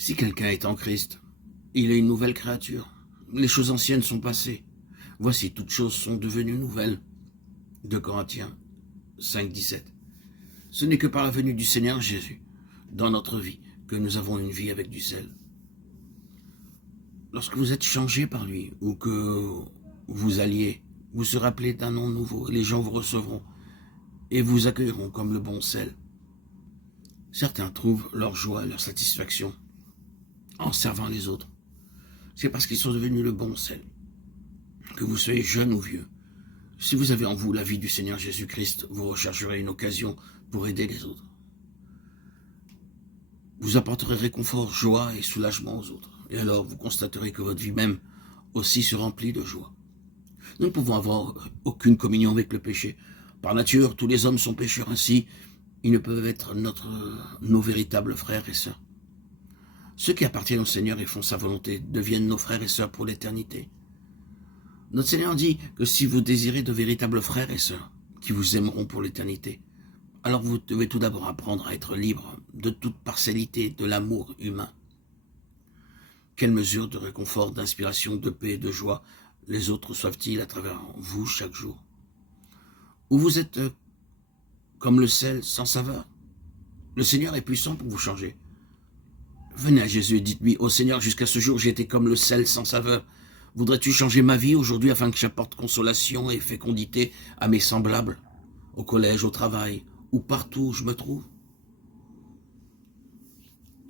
Si quelqu'un est en Christ, il est une nouvelle créature. Les choses anciennes sont passées. Voici, toutes choses sont devenues nouvelles. 2 Corinthiens 5, 17. Ce n'est que par la venue du Seigneur Jésus, dans notre vie, que nous avons une vie avec du sel. Lorsque vous êtes changé par lui, ou que vous alliez, vous serez appelé d'un nom nouveau, et les gens vous recevront, et vous accueilleront comme le bon sel. Certains trouvent leur joie, leur satisfaction, en servant les autres. C'est parce qu'ils sont devenus le bon sel. Que vous soyez jeune ou vieux, si vous avez en vous la vie du Seigneur Jésus-Christ, vous rechercherez une occasion pour aider les autres. Vous apporterez réconfort, joie et soulagement aux autres. Et alors vous constaterez que votre vie même aussi se remplit de joie. Nous ne pouvons avoir aucune communion avec le péché. Par nature, tous les hommes sont pécheurs, ainsi ils ne peuvent être nos véritables frères et sœurs. Ceux qui appartiennent au Seigneur et font sa volonté deviennent nos frères et sœurs pour l'éternité. Notre Seigneur dit que si vous désirez de véritables frères et sœurs qui vous aimeront pour l'éternité, alors vous devez tout d'abord apprendre à être libre de toute partialité de l'amour humain. Quelle mesure de réconfort, d'inspiration, de paix et de joie les autres reçoivent-ils à travers vous chaque jour? Ou vous êtes comme le sel sans saveur? Le Seigneur est puissant pour vous changer. Venez à Jésus et dites-lui: « Ô Seigneur, jusqu'à ce jour, j'ai été comme le sel sans saveur. Voudrais-tu changer ma vie aujourd'hui afin que j'apporte consolation et fécondité à mes semblables, au collège, au travail, ou partout où je me trouve? »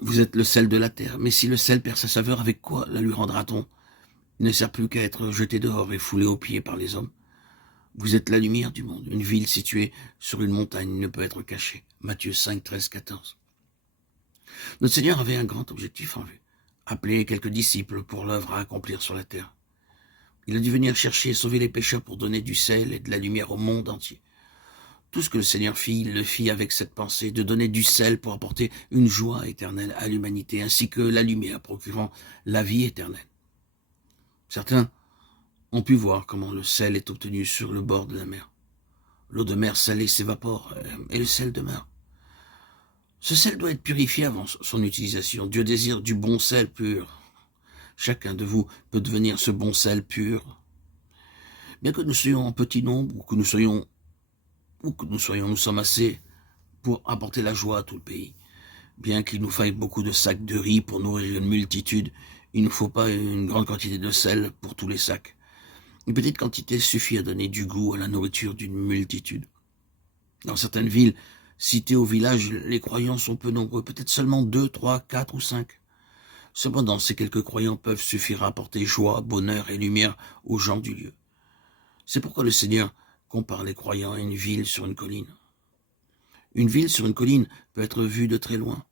Vous êtes le sel de la terre, mais si le sel perd sa saveur, avec quoi la lui rendra-t-on? Il ne sert plus qu'à être jeté dehors et foulé aux pieds par les hommes. Vous êtes la lumière du monde. Une ville située sur une montagne ne peut être cachée. Matthieu 5, 13, 14. Notre Seigneur avait un grand objectif en vue: appeler quelques disciples pour l'œuvre à accomplir sur la terre. Il a dû venir chercher et sauver les pécheurs pour donner du sel et de la lumière au monde entier. Tout ce que le Seigneur fit, il le fit avec cette pensée de donner du sel pour apporter une joie éternelle à l'humanité, ainsi que la lumière procurant la vie éternelle. Certains ont pu voir comment le sel est obtenu sur le bord de la mer. L'eau de mer salée s'évapore et le sel demeure. Ce sel doit être purifié avant son utilisation. Dieu désire du bon sel pur. Chacun de vous peut devenir ce bon sel pur. Bien que nous soyons en petit nombre, ou que nous sommes assez pour apporter la joie à tout le pays. Bien qu'il nous faille beaucoup de sacs de riz pour nourrir une multitude, il ne faut pas une grande quantité de sel pour tous les sacs. Une petite quantité suffit à donner du goût à la nourriture d'une multitude. Dans certaines villes, citées au village, les croyants sont peu nombreux, peut-être seulement 2, 3, 4 ou 5. Cependant, ces quelques croyants peuvent suffire à apporter joie, bonheur et lumière aux gens du lieu. C'est pourquoi le Seigneur compare les croyants à une ville sur une colline. Une ville sur une colline peut être vue de très loin.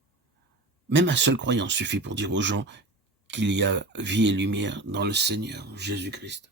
Même un seul croyant suffit pour dire aux gens qu'il y a vie et lumière dans le Seigneur Jésus-Christ.